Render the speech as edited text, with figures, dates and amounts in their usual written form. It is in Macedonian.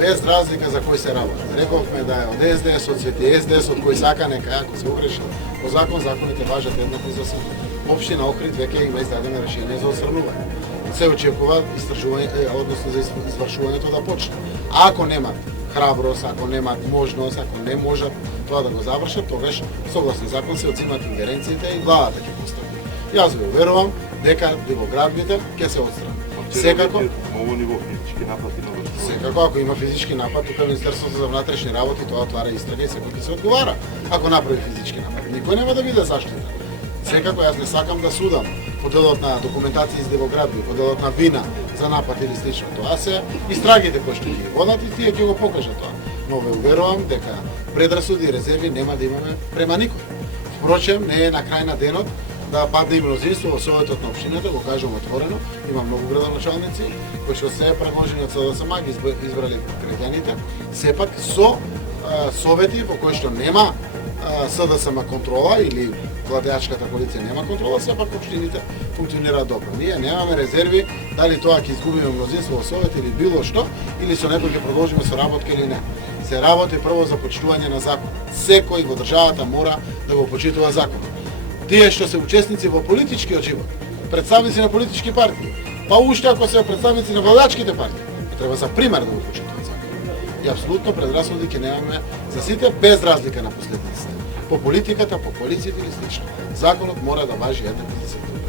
без разлика за кој се работи. Рековме да е од СДС, од Свети СДС, од кој сака нека ако се огреши. По закон, законите важат еднакви за сите. Општина Охрид веќе има издадено решение за осрнување. Се очекува истражување, односно за извршувањето да почне. Ако немат храброст, ако немат можност, ако не можат тоа да го завршат, тогаш согласно закон се одзимаат ингеренциите и владата ќе постапи. Јас ви уверувам дека дивоградбите ќе се отстрани. Секако ново ниво физички напад и ново. Секако ако има физички напад, тука Министерството за внатрешни работи тоа отвара истрага и секој ќе се одговара ако направи физички напад. Никој нема да биде заштитен. Секако јас не сакам да судам по делот на документација из дивоградби, по делот на вина за напад или слично. Тоа се истрагите кои што ги водат и тие ќе го покажат тоа. Но ве уверувам дека предрасуди и резерви нема да имаме према никој. Впрочем, не е на крај на денот да падне и мнозинство во советот на општината, го кажам отворено, има многу градоначалници кои што се предложени од СДСМ ги избрали граѓаните, сепак со совети во кои што нема СДСМ контрола или владеачката коалиција нема контрола, сепак општините функционираат добро. Ние немаме резерви дали тоа ќе изгубиме мнозинство во совет или било што, или со некој ќе продолжиме со работка или не. Се работи прво за почитување на закон. Секој во државата мора да го почитува законот. Тие што се учесници во политичкиот живот, представници на политички партии, па уште ако се представници на владачките партии, треба за пример да го почитуваат законот. И апсолутно предрасуди ќе немаме за сите без разлика на последиците. По политиката, по коалициите или слично. Законот мора да важи еднакво за сите.